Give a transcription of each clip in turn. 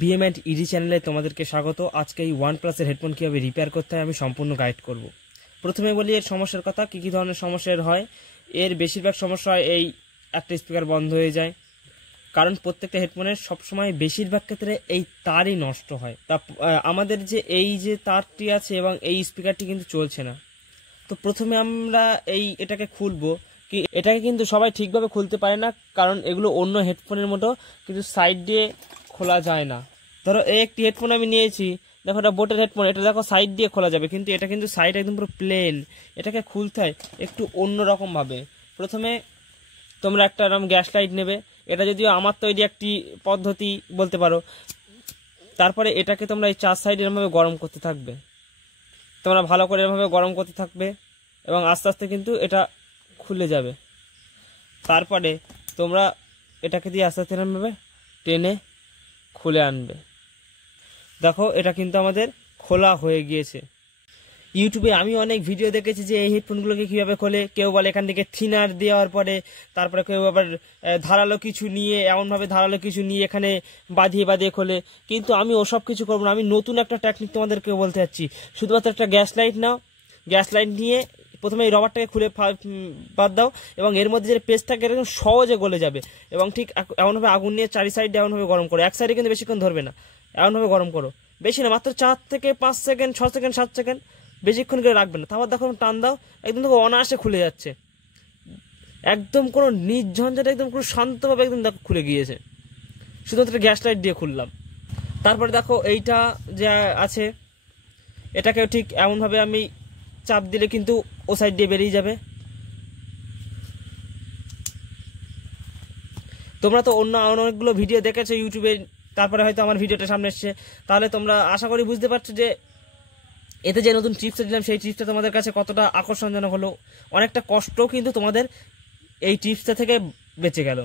BM and ED চ্যানেলে তোমাদেরকে স্বাগত। আজকে এই OnePlus এর হেডফোন কীভাবে রিপেয়ার করতে হয় আমি সম্পূর্ণ গাইড করব। প্রথমে বলি এর সমস্যার কথা, কী কী ধরনের সমস্যা হয়। এর বেশিরভাগ সমস্যা হয় এই একটা স্পিকার বন্ধ হয়ে যায়, কারণ প্রত্যেকটা হেডফোনের সবসময় বেশিরভাগ ক্ষেত্রে এই তারই নষ্ট হয়। তা আমাদের যে এই যে তারটি আছে এবং এই স্পিকারটি কিন্তু চলছে না। তো প্রথমে আমরা এটাকে খুলবো। কি এটাকে কিন্তু সবাই ঠিকভাবে খুলতে পারে না, কারণ এগুলো অন্য হেডফোনের মতো কিন্তু সাইড দিয়ে খোলা যায় না। ধরো এই একটি হেডফোন আমি নিয়েছি, দেখো এটা বোটের হেডফোন, এটা দেখো সাইড দিয়ে খোলা যাবে, কিন্তু এটা কিন্তু সাইড একদম পুরো প্লেন। এটাকে খুলতে হয় একটু অন্যরকমভাবে। প্রথমে তোমরা একটা এরকম গ্যাস লাইট নেবে, এটা যদিও আমার তৈরি একটি পদ্ধতি বলতে পারো। তারপরে এটাকে তোমরা এই চার সাইড এরমভাবে গরম করতে থাকবে, তোমরা ভালো করে এরমভাবে গরম করতে থাকবে এবং আস্তে আস্তে কিন্তু এটা খুলে যাবে। তারপরে তোমরা এটাকে দিয়ে আস্তে আস্তে এরমভাবে টেনে খুলে আনবে। দেখো এটা কিন্তু আমাদের খোলা হয়ে গিয়েছে। ইউটিউবে আমি অনেক ভিডিও দেখেছি যে এই হেডফোনগুলোকে কীভাবে খোলে। কেউ বলে এখান থেকে থিনার দেওয়ার পরে, তারপরে কেউ আবার ধারালো কিছু নিয়ে, এমনভাবে ধারালো কিছু নিয়ে এখানে বাঁধিয়ে বাঁধিয়ে খোলে। কিন্তু আমি ওসব কিছু করবো না। আমি নতুন একটা টেকনিক তোমাদেরকে বলতে চাচ্ছি। শুধুমাত্র একটা গ্যাস লাইট নাও, গ্যাস লাইট নিয়ে প্রথমে এই রবারটাকে খুলে বাদ দাও এবং এর মধ্যে যে পেস্টটাকে এরকম সহজে গলে যাবে। এবং ঠিক এমনভাবে আগুন নিয়ে চারি সাইডে এমনভাবে গরম করো। এক সাইডে কিন্তু বেশিক্ষণ ধরবে না, এমনভাবে গরম করো। বেশি না, মাত্র 4 থেকে 5 সেকেন্ড, 6 সেকেন্ড, 7 সেকেন্ড, বেশিক্ষণ করে রাখবে না। তারপর দেখো টান দাও, একদম দেখো অনায়াসে খুলে যাচ্ছে। একদম কোনো নির্ঝঞ্ঝাট, একদম পুরো শান্তভাবে একদম দেখো খুলে গিয়েছে। শুধুমাত্র গ্যাস লাইট দিয়ে খুললাম। তারপরে দেখো এইটা যে আছে, এটাকে ঠিক এমনভাবে আমি চাপ দিলে কিন্তু ও সাইড দিয়ে বেরিয়ে যাবে। তোমরা তো অনেকগুলো ভিডিও দেখেছো ইউটিউবে, তারপরে হয়তো আমার ভিডিওটা সামনে এসছে, তাহলে তোমরা আশা করি বুঝতে পারছো যে এতে যে নতুন টিপসটা দিলাম সেই টিপসটা তোমাদের কাছে কতটা আকর্ষণজনক হলো। অনেকটা কষ্টও কিন্তু তোমাদের এই টিপসটা থেকে বেঁচে গেল।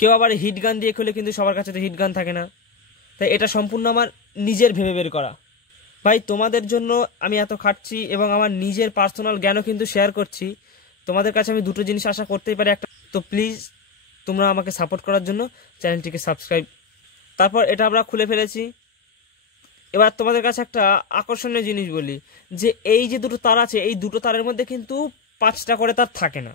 কেউ আবার হিট গান দিয়ে খুলে, কিন্তু সবার কাছে তো হিট গান থাকে না। তাই এটা সম্পূর্ণ আমার নিজের ভেবে বের করা। ভাই তোমাদের জন্য আমি এত খাটছি এবং আমার নিজের পার্সোনাল জ্ঞানও কিন্তু শেয়ার করছি। তোমাদের কাছে আমি দুটো জিনিস আশা করতেই পারি। একটা তো প্লিজ তোমরা আমাকে সাপোর্ট করার জন্য চ্যানেলটিকে সাবস্ক্রাইব। তারপর এটা আমরা খুলে ফেলেছি। এবার তোমাদের কাছে একটা আকর্ষণীয় জিনিস বলি, যে এই যে দুটো তার আছে, এই দুটো তারের মধ্যে কিন্তু 5টা করে তার থাকে না।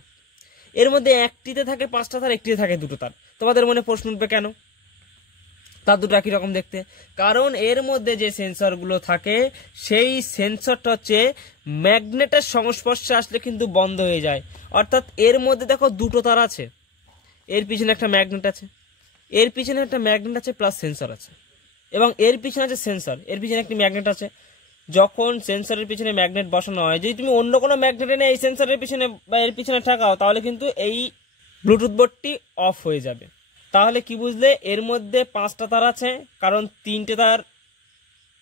এর মধ্যে একটিতে থাকে 5টা তার, একটিতে থাকে 2টো তার। তোমাদের মনে প্রশ্ন উঠবে কেন তার দুটো একই রকম দেখতে? কারণ এর মধ্যে যে সেন্সরগুলো থাকে সেই সেন্সরটা হচ্ছে ম্যাগনেটের সংস্পর্শে আসলে কিন্তু বন্ধ হয়ে যায়। অর্থাৎ এর মধ্যে দেখো 2টো তার আছে, এর পিছনে একটা ম্যাগনেট আছে, এর পিছনে একটা ম্যাগনেট আছে, প্লাস সেন্সর আছে, এবং এর পিছনে আছে সেন্সর, এর পিছনে একটি ম্যাগনেট আছে। যখন সেন্সরের পিছনে ম্যাগনেট বসানো হয়, যদি তুমি অন্য কোনো ম্যাগনেট এনে এই সেন্সরের পিছনে বা এর পিছনে ঠাকাও, তাহলে কিন্তু এই ব্লুটুথ বোর্ডটি অফ হয়ে যাবে। তাহলে কি বুঝলে? এর মধ্যে 5টা তার আছে, কারণ 3টে তার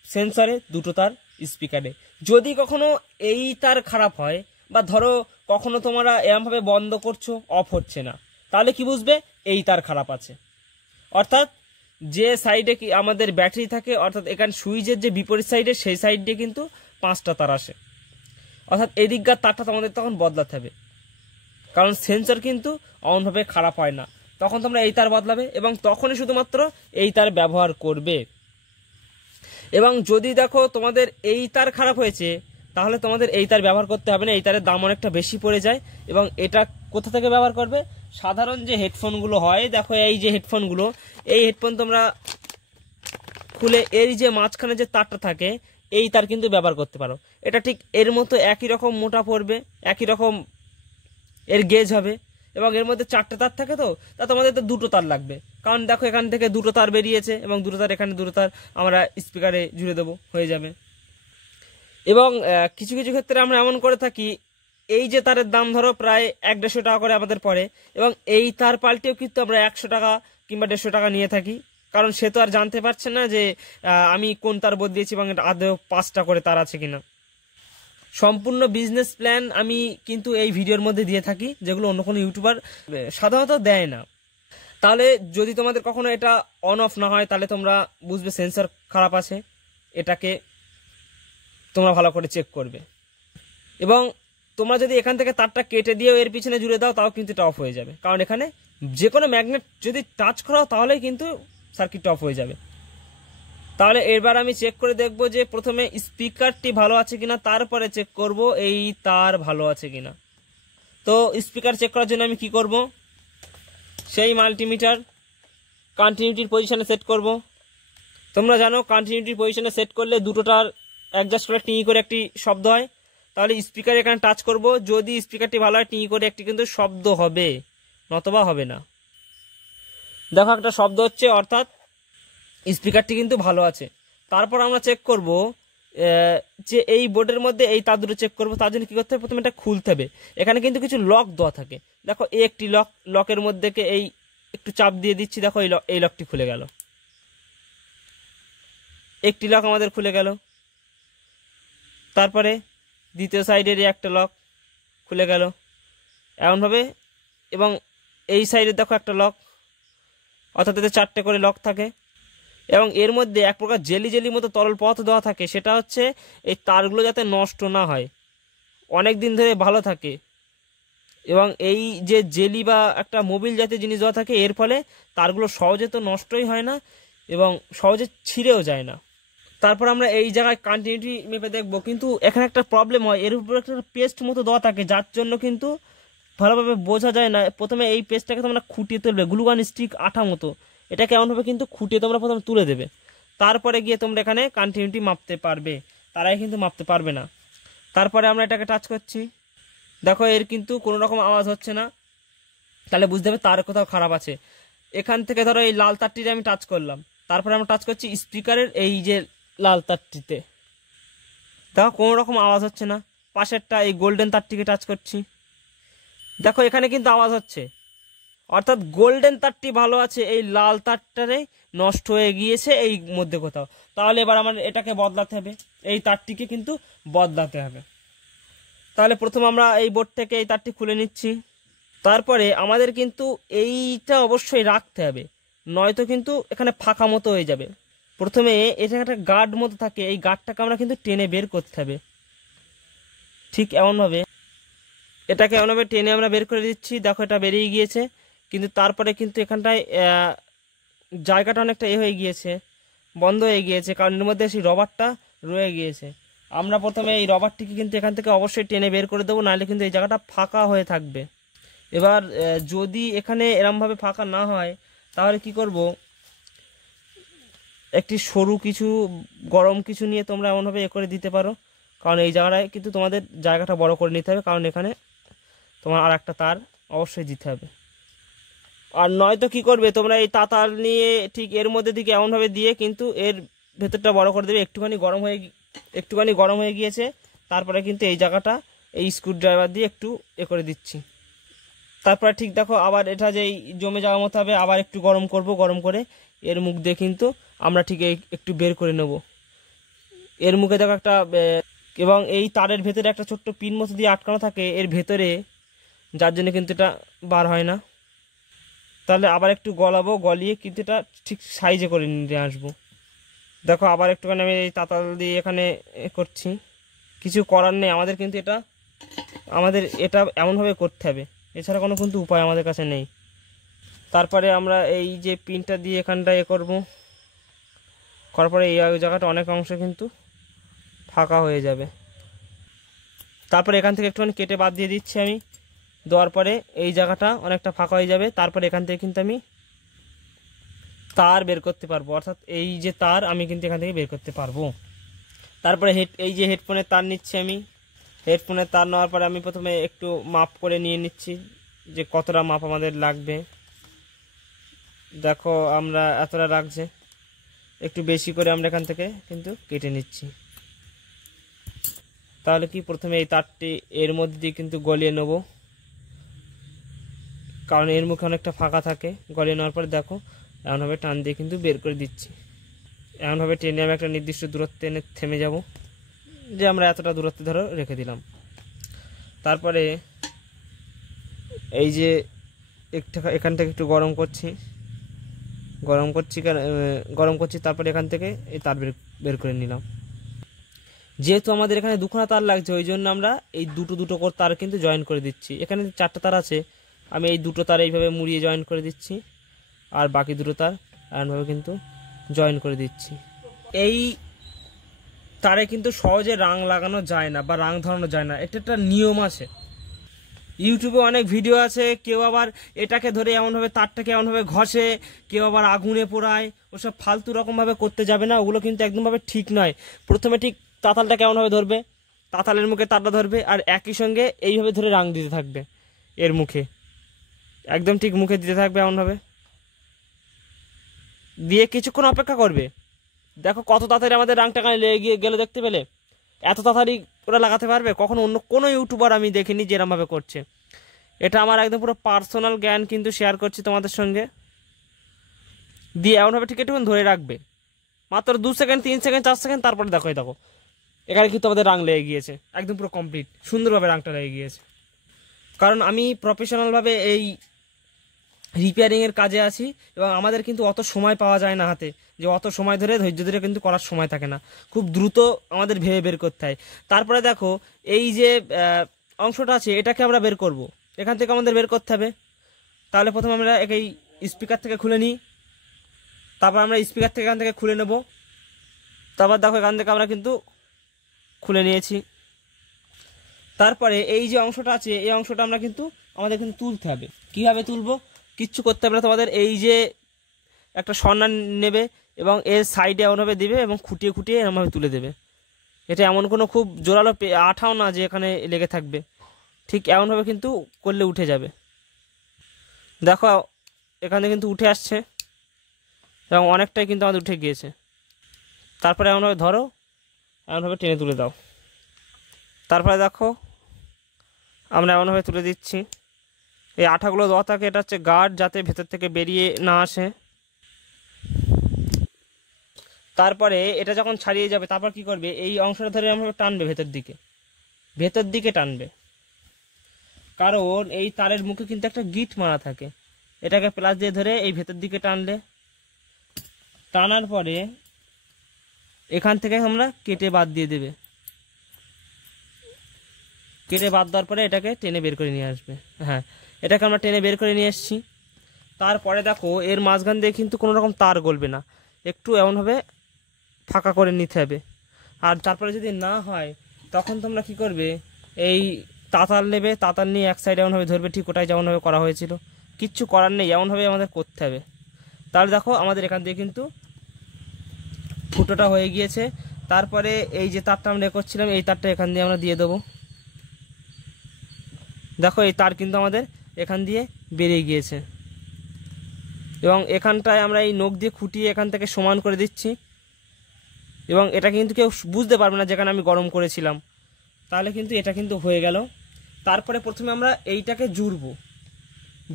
সেন্সরে, 2টো তার স্পিকারে। যদি কখনো এই তার খারাপ হয়, বা ধরো কখনো তোমরা এরমভাবে বন্ধ করছো, অফ হচ্ছে না, তাহলে কি বুঝবে? এই তার খারাপ আছে। অর্থাৎ যে সাইডে কি আমাদের ব্যাটারি থাকে, অর্থাৎ এখানে সুইচের যে বিপরীত সাইডে, সেই সাইড দিয়ে কিন্তু 5টা তার আসে। অর্থাৎ এদিককার তারটা তোমাদের তখন বদলাতে হবে, কারণ সেন্সর কিন্তু অমনভাবে খারাপ হয় না। তখন তোমরা এই তার বদলাবে এবং তখনই শুধুমাত্র এই তার ব্যবহার করবে। এবং যদি দেখো তোমাদের এই তার খারাপ হয়েছে, তাহলে তোমাদের এই তার ব্যবহার করতে হবে না। এই তারের দাম অনেকটা বেশি পড়ে যায়। এবং এটা কোথা থেকে ব্যবহার করবে? সাধারণ যে হেডফোনগুলো হয়, দেখো এই যে হেডফোনগুলো, এই হেডফোন তোমরা খুলে এর যে মাঝখানে যে তারটা থাকে, এই তার কিন্তু ব্যবহার করতে পারো। এটা ঠিক এর মতো একই রকম মোটা পড়বে, একই রকম এর গেজ হবে, এবং এর মধ্যে 4টে তার থাকে। তো তা তোমাদের তো 2টো তার লাগবে, কারণ দেখো এখান থেকে 2টো তার বেরিয়েছে এবং 2টো তার এখানে, 2টো তার আমরা স্পিকারে জুড়ে দেবো, হয়ে যাবে। এবং কিছু কিছু ক্ষেত্রে আমরা এমন করে থাকি, এই যে তারের দাম ধরো প্রায় 1-150 টাকা করে আমাদের পড়ে, এবং এই তার পাল্টেও কিন্তু আমরা 100 টাকা কিংবা 150 টাকা নিয়ে থাকি। কারণ সে তো আর জানতে পারছে না যে আমি কোন তার বদলিয়েছি এবং আদৌ 5টা করে তার আছে কিনা। সম্পূর্ণ বিজনেস প্ল্যান আমি কিন্তু এই ভিডিওর মধ্যে দিয়ে থাকি, যেগুলো অন্য কোনো ইউটিউবার সাধারণত দেয় না। তাহলে যদি তোমাদের কখনো এটা অন অফ না হয়, তাহলে তোমরা বুঝবে সেন্সর খারাপ আছে। এটাকে তোমরা ভালো করে চেক করবে। এবং তোমরা যদি এখান থেকে তারটা কেটে দিয়েও এর পিছনে জুড়ে দাও, তাও কিন্তু এটা অফ হয়ে যাবে, কারণ এখানে যে কোনো ম্যাগনেট যদি টাচ করাও তাহলেই কিন্তু সার্কিটটা অফ হয়ে যাবে। তাহলে এবার আমি চেক করে দেখব যে প্রথমে স্পিকারটি ভালো আছে কিনা, তারপরে চেক করব এই তার ভালো আছে কিনা। তো স্পিকার চেক করার জন্য আমি কি করব, সেই মাল্টিমিটার কন্টিনিউটির পজিশনে সেট করব। তোমরা জানো কন্টিনিউটির পজিশনে সেট করলে দুটোটার অ্যাডজাস্ট করে টিঁ করে একটি শব্দ হয়। তাহলে স্পিকার এখানে টাচ করব, যদি স্পিকারটি ভালো হয় টিঁ করে একটি কিন্তু শব্দ হবে, নতবা হবে না। দেখো একটা শব্দ হচ্ছে, অর্থাৎ স্পিকারটি কিন্তু ভালো আছে। তারপর আমরা চেক করব যে এই বোর্ডের মধ্যে এই তার দুটো চেক করব। তার জন্য কী করতে হবে, প্রথমে এটা খুলতে হবে। এখানে কিন্তু কিছু লক দেওয়া থাকে, দেখো এই একটি লকের মধ্যে এই একটু চাপ দিয়ে দিচ্ছি, দেখো এই লকটি খুলে গেল, একটি লক আমাদের খুলে গেল। তারপরে দ্বিতীয় সাইডের একটা লক খুলে গেল এমনভাবে, এবং এই সাইডে দেখো একটা লক, অর্থাৎ এতে 4টে করে লক থাকে। এবং এর মধ্যে এক প্রকার জেলি জেলি মতো তরল পদার্থ দেওয়া থাকে, সেটা হচ্ছে এই তারগুলো যাতে নষ্ট না হয়, অনেক দিন ধরে ভালো থাকে। এবং এই যে জেলি বা একটা মোবিল জাতীয় জিনিস দেওয়া থাকে, এর ফলে তারগুলো সহজে তো নষ্টই হয় না এবং সহজে ছিঁড়েও যায় না। তারপর আমরা এই জায়গায় কন্টিনিউটি মেপে দেখব, কিন্তু এখানে একটা প্রবলেম হয়, এর উপর একটা পেস্ট মতো দেওয়া থাকে, যার জন্য কিন্তু ভালোভাবে বোঝা যায় না। প্রথমে এই পেস্টটাকে তোমরা খুঁটিয়ে তুলবে, গ্লুগান স্টিক আঠা মতো, এটাকে এমনভাবে কিন্তু খুঁটিয়ে তোমরা প্রথমে তুলে দেবে, তারপরে গিয়ে তোমরা এখানে কন্টিনিউটি মাপতে পারবে, তারাই কিন্তু মাপতে পারবে না। তারপরে আমরা এটাকে টাচ করছি, দেখো এর কিন্তু কোনো রকম আওয়াজ হচ্ছে না, তাহলে বুঝতে হবে তার কোথাও খারাপ আছে। এখান থেকে ধরো এই লাল তারটিতে আমি টাচ করলাম, তারপরে আমরা টাচ করছি স্পিকারের এই যে লাল তারটিতে, দেখো কোনো রকম আওয়াজ হচ্ছে না। পাশেরটা এই গোল্ডেন তারটিকে টাচ করছি, দেখো এখানে কিন্তু আওয়াজ হচ্ছে, অর্থাৎ গোল্ডেন তারটি ভালো আছে, এই লাল তারটারে নষ্ট হয়ে গিয়েছে এই মধ্যে কোথাও। তাহলে এবার আমার এটাকে বদলাতে হবে, এই তারটিকে কিন্তু বদলাতে হবে। তাহলে প্রথম আমরা এই বোর্ড থেকে এই তারটি খুলে নিচ্ছি। তারপরে আমাদের কিন্তু এইটা অবশ্যই রাখতে হবে, নয়তো কিন্তু এখানে ফাঁকা মতো হয়ে যাবে। প্রথমে এটা একটা গার্ড মতো থাকে, এই গার্ডটাকে আমরা কিন্তু টেনে বের করতে হবে, ঠিক এমনভাবে এটাকে এমনভাবে টেনে আমরা বের করে দিচ্ছি, দেখো এটা বেরিয়ে গিয়েছে। কিন্তু তারপরে কিন্তু এখানটায় জায়গাটা অনেকটা হয়ে গিয়েছে, বন্ধ হয়ে গিয়েছে, কারণ এর মধ্যে সেই রবারটা রয়ে গিয়েছে। আমরা প্রথমে এই রবারটিকে কিন্তু এখান থেকে অবশ্যই টেনে বের করে দেবো, নাহলে কিন্তু এই জায়গাটা ফাঁকা হয়ে থাকবে। এবার যদি এখানে এরমভাবে ফাঁকা না হয়, তাহলে কি করব, একটি সরু কিছু গরম কিছু নিয়ে তোমরা এমনভাবে করে দিতে পারো, কারণ এই জায়গাটায় কিন্তু তোমাদের জায়গাটা বড় করে নিতে হবে, কারণ এখানে তোমার আর একটা তার অবশ্যই দিতে হবে। আর নয়তো কি করবে, তোমরা এই তার নিয়ে ঠিক এর মধ্যে দিকে এমনভাবে দিয়ে কিন্তু এর ভেতরটা বড় করে দেবে। একটুখানি গরম হয়ে গিয়েছে, তারপরে কিন্তু এই জায়গাটা এই স্ক্রুড্রাইভার দিয়ে একটু করে দিচ্ছি। তারপরে ঠিক দেখো আবার এটা যেই জমে যাওয়ার মতো হবে, আবার একটু গরম করব, গরম করে এর মুখ দিয়ে কিন্তু আমরা ঠিক একটু বের করে নেব। এর মুখে দেখো একটা, এবং এই তারের ভেতরে একটা ছোট্ট পিন মতো দিয়ে আটকানো থাকে এর ভেতরে, যার জন্য কিন্তু এটা বার হয় না। তাহলে আবার একটু গলাবো, গলিয়ে কিন্তু এটা ঠিক সাইজে করে নিয়ে আসবো। দেখো আবার একটুখানি আমি এই তাতাল দিয়ে এখানে করছি, কিছু করার নেই, আমাদের এটা এমনভাবে করতে হবে, এছাড়া কোনো কিন্তু উপায় আমাদের কাছে নেই। তারপরে আমরা এই যে পিনটা দিয়ে এখানটা করবো, করার পরে এই জায়গাটা অনেক অংশ কিন্তু ফাঁকা হয়ে যাবে। তারপরে এখান থেকে একটুখানি কেটে বাদ দিয়ে দিচ্ছি আমি, দেওয়ার পরে এই জায়গাটা অনেকটা ফাঁকা হয়ে যাবে। তারপরে এখান থেকে কিন্তু আমি তার বের করতে পারবো, অর্থাৎ এই যে তার আমি কিন্তু এখান থেকে বের করতে পারবো। তারপরে এই যে হেডফোনের তার নিচ্ছি আমি, হেডফোনের তার নেওয়ার পরে আমি প্রথমে একটু মাপ করে নিয়ে নিচ্ছি যে কতটা মাপ আমাদের লাগবে। দেখো আমরা এতটা রাখছে, একটু বেশি করে আমরা এখান থেকে কিন্তু কেটে নিচ্ছি। তাহলে কি প্রথমে এই তারটি এর মধ্যে দিয়ে কিন্তু গলিয়ে নেব, কারণ এর মুখে অনেকটা ফাঁকা থাকে। গলিয়ে নেওয়ার পরে দেখো এমনভাবে টান দিয়ে কিন্তু বের করে দিচ্ছি। এমনভাবে টেনে আমি একটা নির্দিষ্ট দূরত্বে এনে থেমে যাব, যে আমরা এতটা দূরত্বে ধরো রেখে দিলাম। তারপরে এই যে এখান থেকে একটু গরম করছি, তারপরে এখান থেকে এই তার বের করে নিলাম। যেহেতু আমাদের এখানে দুখানা তার লাগছে, ওই জন্য আমরা এই দুটো করে তার কিন্তু জয়েন করে দিচ্ছি। এখানে 4টা তার আছে, আমি এই দুটো তার এইভাবে মুড়িয়ে জয়েন করে দিচ্ছি, আর বাকি দুটো তার এমনভাবে কিন্তু জয়েন করে দিচ্ছি। এই তারে কিন্তু সহজে রাং লাগানো যায় না বা রাং ধরানো যায় না, এটা একটা নিয়ম আছে। ইউটিউবে অনেক ভিডিও আছে, কেউ আবার এটাকে ধরে এমনভাবে তারটাকে এমনভাবে ঘষে, কেউ আবার আগুনে পোড়ায়, ওসব ফালতু রকমভাবে করতে যাবে না, ওগুলো কিন্তু একদমভাবে ঠিক নয়। প্রথমে ঠিক তাতালটা কেমনভাবে ধরবে, তাতালের মুখে তারটা ধরবে, আর একই সঙ্গে এইভাবে ধরে রাং দিতে থাকবে এর মুখে, একদম ঠিক মুখে দিতে থাকবে এমনভাবে দিয়ে কিছুক্ষণ অপেক্ষা করবে। দেখো কত তাড়াতাড়ি আমাদের রাং টাকা লেগে গেলে দেখতে পেলে। এত তাড়াতাড়ি ওরা লাগাতে পারবে, কখনো অন্য কোনো ইউটিউবার আমি দেখিনি যেরমভাবে করছে। এটা আমার একদম পুরো পার্সোনাল জ্ঞান কিন্তু শেয়ার করছি তোমাদের সঙ্গে। দিয়ে এমনভাবে ঠিক একটুক্ষণ ধরে রাখবে, মাত্র 2 সেকেন্ড 3 সেকেন্ড 4 সেকেন্ড, তারপরে দেখো দেখো এখানে কিন্তু আমাদের রাং লেগে গিয়েছে, একদম পুরো কমপ্লিট সুন্দরভাবে রাংটা লেগে গিয়েছে। কারণ আমি প্রফেশনালভাবে এই রিপেয়ারিংয়ের কাজে আছি, এবং আমাদের কিন্তু অত সময় পাওয়া যায় না হাতে, যে অত সময় ধরে ধৈর্য ধরে কিন্তু করার সময় থাকে না, খুব দ্রুত আমাদের ভেবে বের করতে হয়। তারপরে দেখো এই যে অংশটা আছে এটাকে আমরা বের করব, এখান থেকে আমাদের বের করতে হবে। তাহলে প্রথমে আমরা এই স্পিকার থেকে খুলে নিই, তারপর আমরা স্পিকার থেকে এখান থেকে খুলে নেব। তারপর দেখো এখান থেকে আমরা কিন্তু খুলে নিয়েছি। তারপরে এই যে অংশটা আছে এই অংশটা আমরা কিন্তু আমাদের কিন্তু তুলতে হবে। কীভাবে তুলবো, কিচ্ছু করতে হবে না তোমাদের। এই যে একটা সন্না নেবে এবং এর সাইডে এমনভাবে দিবে এবং খুঁটিয়ে খুঁটিয়ে এরমভাবে তুলে দেবে। এটা এমন কোনো খুব জোরালো আঠাও না যে এখানে লেগে থাকবে, ঠিক এমনভাবে কিন্তু করলে উঠে যাবে। দেখো এখানে কিন্তু উঠে আসছে এবং অনেকটাই কিন্তু আমাদের উঠে গিয়েছে। তারপরে এমনভাবে ধরো, এমনভাবে টেনে তুলে দাও। তারপরে দেখো আমরা এমনভাবে তুলে দিচ্ছি। এই আঠাগুলো দেওয়া থাকে, এটা হচ্ছে গার্ড, যাতে ভেতর থেকে বেরিয়ে না আসে। তারপরে এটা যখন ছাড়িয়ে যাবে তারপর কি করবে, এই অংশটা ধরে এমনভাবে টানবে ভেতর দিকে টানবে। কারণ এই তারের মুখে কিন্তু একটা গিট মারা থাকে, এটাকে প্লাস দিয়ে ধরে এই ভেতর দিকে টানার পরে এখান থেকে আমরা কেটে বাদ দিয়ে দেবে। কেটে বাদ দেওয়ার পরে এটাকে টেনে বের করে নিয়ে আসবে। হ্যাঁ, এটাকে আমরা টেনে বের করে নিয়ে এসেছি। তারপরে দেখো এর মাঝখান দিয়ে কিন্তু কোনো রকম তার গলবে না, একটু এমনভাবে ফাঁকা করে নিতে হবে। আর তারপরে যদি না হয় তখন তোমরা কি করবে, এই তাতাল নেবে, তাতাল নিয়ে এক সাইডে এমনভাবে ধরবে, ঠিক ওটাই যেমনভাবে করা হয়েছিল, কিচ্ছু করার নেই, এমনভাবে আমাদের করতে হবে। তাহলে দেখো আমাদের এখান দিয়ে কিন্তু ফুটোটা হয়ে গিয়েছে। তারপরে এই যে তারটা আমরা করছিলাম এই তারটা এখান দিয়ে আমরা দিয়ে দেবো। দেখো এই তার কিন্তু আমাদের এখান দিয়ে বেরিয়ে গিয়েছে, এবং এখানটায় আমরা এই নখ দিয়ে খুঁটিয়ে এখান থেকে সমান করে দিচ্ছি, এবং এটা কিন্তু কেউ বুঝতে পারবে না যেখানে আমি গরম করেছিলাম। তাহলে কিন্তু এটা কিন্তু হয়ে গেল। তারপরে প্রথমে আমরা এইটাকে জুড়বো,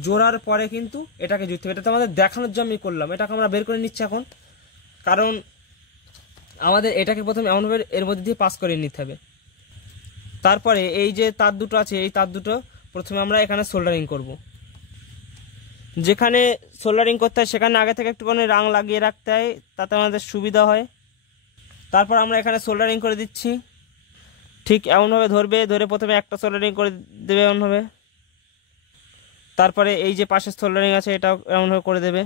জোড়ার পরে কিন্তু এটাকে জুড়তে হবে। এটা তো আমাদের দেখানোর জন্য আমি করলাম, এটাকে আমরা বের করে নিচ্ছি এখন, কারণ আমাদের এটাকে প্রথমে এমনভাবে এর মধ্যে দিয়ে পাস করে নিতে হবে। তারপরে এই যে তার দুটো আছে এই তার দুটো প্রথমে আমরা এখানে সোল্ডারিং করব। যেখানে সোল্ডারিং করতে হয় সেখানে আগে থেকে একটুখানি রাং লাগিয়ে রাখতে হয়, তাতে আমাদের সুবিধা হয়। তারপর আমরা এখানে সোল্ডারিং করে দিচ্ছি, ঠিক এমনভাবে ধরবে, ধরে প্রথমে একটা সোল্ডারিং করে দেবে এমনভাবে। তারপরে এই যে পাশে সোল্ডারিং আছে এটাও এমনভাবে করে দেবে।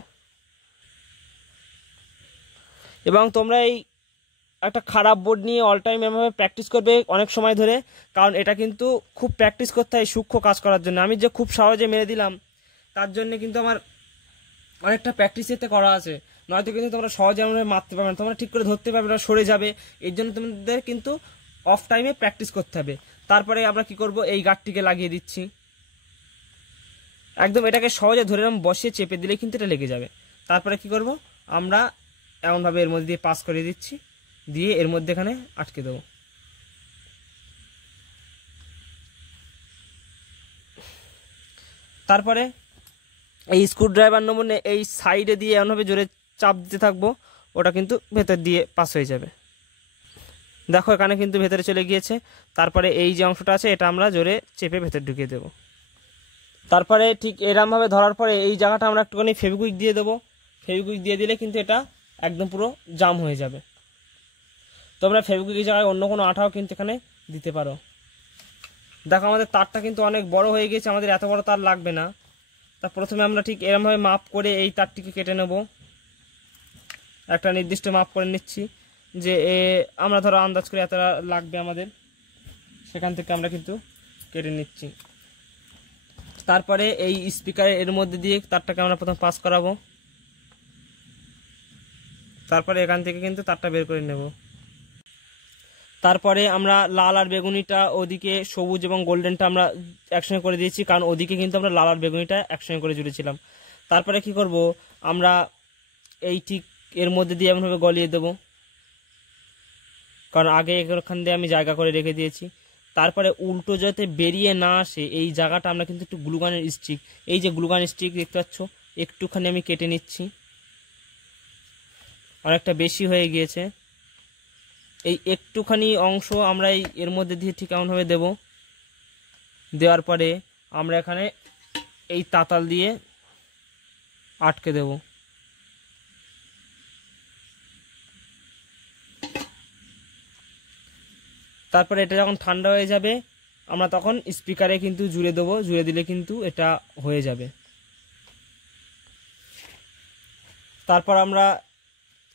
এবং তোমরা এই একটা খারাপ বোর্ড নিয়ে অল টাইম এমনভাবে প্র্যাকটিস করবে অনেক সময় ধরে, কারণ এটা কিন্তু খুব প্র্যাকটিস করতে হয় সূক্ষ্ম কাজ করার জন্য। আমি যে খুব সহজে মেরে দিলাম তার জন্য কিন্তু আমার অনেকটা প্র্যাকটিস এতে করা আছে, নয়তো কিন্তু তোমরা সহজে এমনভাবে মারতে পারবে না, তোমরা ঠিক করে ধরতে পারবে না, সরে যাবে। এর জন্য তোমাদের কিন্তু অফ টাইমে প্র্যাকটিস করতে হবে। তারপরে আমরা কি করব, এই গাঁটটিকে লাগিয়ে দিচ্ছি একদম, এটাকে সহজে ধরে বসিয়ে চেপে দিলে কিন্তু এটা লেগে যাবে। তারপরে কি করব, আমরা এমনভাবে এর মধ্যে দিয়ে পাস করে দিচ্ছি, দিয়ে এর মধ্যে এখানে আটকে দেবো। তারপরে এই স্ক্রুড্রাইভার নমুনে এই সাইডে দিয়ে এমনভাবে জোরে চাপ দিতে থাকবো, ওটা কিন্তু ভেতর দিয়ে পাস হয়ে যাবে। দেখো এখানে কিন্তু ভেতরে চলে গিয়েছে। তারপরে এই যে অংশটা আছে এটা আমরা জোরে চেপে ভেতর ঢুকিয়ে দেবো। তারপরে ঠিক এরমভাবে ধরার পরে এই জায়গাটা আমরা একটুখানি ফেভিকুইক দিয়ে দেবো। ফেভিকুইক দিয়ে দিলে কিন্তু এটা একদম পুরো জাম হয়ে যাবে। তোমরা ফেভিকুইকের জায়গায় অন্য কোনো আঠাও কিন্তু এখানে দিতে পারো। দেখো আমাদের তারটা কিন্তু অনেক বড় হয়ে গেছে, আমাদের এত বড় তার লাগবে না। তা প্রথমে আমরা ঠিক এরমভাবে মাপ করে এই তারটিকে কেটে নেব, একটা নির্দিষ্ট মাপ করে নিচ্ছি। যে আমরা ধরো আন্দাজ করে এতটা লাগবে আমাদের, সেখান থেকে আমরা কিন্তু কেটে নিচ্ছি। তারপরে এই স্পিকারের এর মধ্যে দিয়ে তারটাকে আমরা প্রথম পাস করাবো, তারপরে এখান থেকে কিন্তু তারটা বের করে নেব। তারপরে আমরা লাল আর বেগুনিটা ওদিকে সবুজ এবং গোল্ডেনটা আমরা একসঙ্গে করে দিয়েছি, কারণ ওদিকে কিন্তু আমরা লাল আর বেগুনিটা একসঙ্গে করে জুড়েছিলাম। তারপরে কি করব, আমরা এই ঠিক এর মধ্যে দিয়ে এমনভাবে গলিয়ে দেব, কারণ আগে এখান দিয়ে আমি জায়গা করে রেখে দিয়েছি। তারপরে উল্টো যাতে বেরিয়ে না আসে এই জায়গাটা আমরা কিন্তু একটু গ্লুগানের স্টিক, এই যে গ্লুগান স্টিক দেখতে পাচ্ছ, একটুখানি আমি কেটে নিচ্ছি, অনেকটা বেশি হয়ে গিয়েছে। এই একটুখানি অংশ আমরা এর মধ্যে দিয়ে ঠিক এমনভাবে দেব। দেওয়ার পরে আমরা এখানে এই তাতাল দিয়ে আটকে দেব। তারপরে এটা যখন ঠান্ডা হয়ে যাবে আমরা তখন স্পিকারে কিন্তু জুড়ে দেবো, জুড়ে দিলে কিন্তু এটা হয়ে যাবে। তারপর আমরা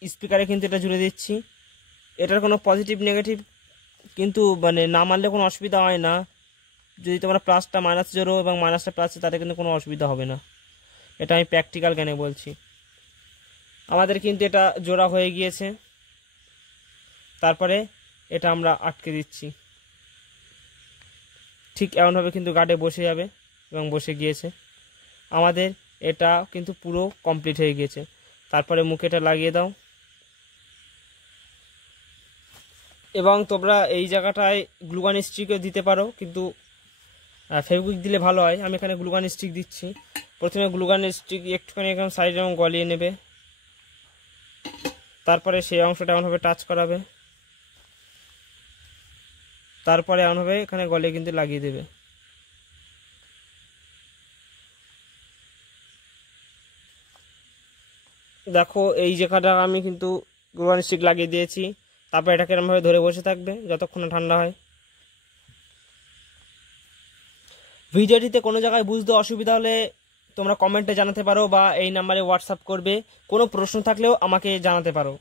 স্পিকারে কিন্তু এটা জুড়ে দিচ্ছি। এটার কোনো পজিটিভ নেগেটিভ কিন্তু মানে না মানলে কোনো অসুবিধা হয় না, যদি তোমরা প্লাসটা মাইনাস জোড়ো এবং মাইনাসটা প্লাসে তাতে কিন্তু কোনো অসুবিধা হবে না, এটা আমি প্র্যাকটিক্যাল জ্ঞানে বলছি। আমাদের কিন্তু এটা জোড়া হয়ে গিয়েছে। তারপরে এটা আমরা আটকে দিচ্ছি, ঠিক এমনভাবে কিন্তু গার্ডে বসে যাবে এবং বসে গিয়েছে। আমাদের এটা কিন্তু পুরো কমপ্লিট হয়ে গিয়েছে। তারপরে মুখেটা লাগিয়ে দাও, এবং তোমরা এই জায়গাটায় গ্লুগান স্টিকও দিতে পারো, কিন্তু ফেভিকুইক দিলে ভালো হয়। আমি এখানে গ্লুগান স্টিক দিচ্ছি। প্রথমে গ্লুগান স্টিক একটুখানি এরকম সাইডে এবং গলিয়ে নেবে, তারপরে সেই অংশটা এমনভাবে টাচ করাবে, তারপরে এমনভাবে এখানে গলিয়ে কিন্তু লাগিয়ে দেবে। দেখো এই জায়গাটা আমি কিন্তু গ্লুগান স্টিক লাগিয়ে দিয়েছি। তারপর এটাকে এরকমভাবে ধরে বসে থাকবে যতক্ষণ না ঠান্ডা হয়। ভিডিওটিতে কোনো জায়গায় বুঝতে অসুবিধা হলে তোমরা কমেন্টে জানাতে পারো বা এই নাম্বারে হোয়াটসঅ্যাপ করবে। কোনো প্রশ্ন থাকলেও আমাকে জানাতে পারো।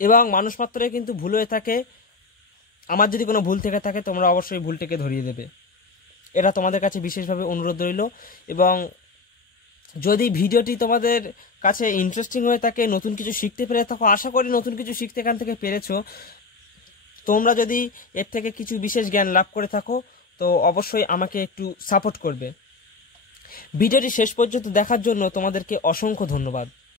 এবং মানুষ মাত্রই কিন্তু ভুল হয়ে থাকে, আমার যদি কোনো ভুল থেকে থাকে তোমরা অবশ্যই ভুলটাকে ধরিয়ে দেবে, এটা তোমাদের কাছে বিশেষভাবে অনুরোধ রইল। এবং যদি ভিডিওটি তোমাদের কাছে ইন্টারেস্টিং হয়ে থাকে, নতুন কিছু শিখতে পেরে থাকো, আশা করি নতুন কিছু শিখতে এখান থেকে পেরেছো। তোমরা যদি এর থেকে কিছু বিশেষ জ্ঞান লাভ করে থাকো তো অবশ্যই আমাকে একটু সাপোর্ট করবে। ভিডিওটি শেষ পর্যন্ত দেখার জন্য তোমাদেরকে অসংখ্য ধন্যবাদ।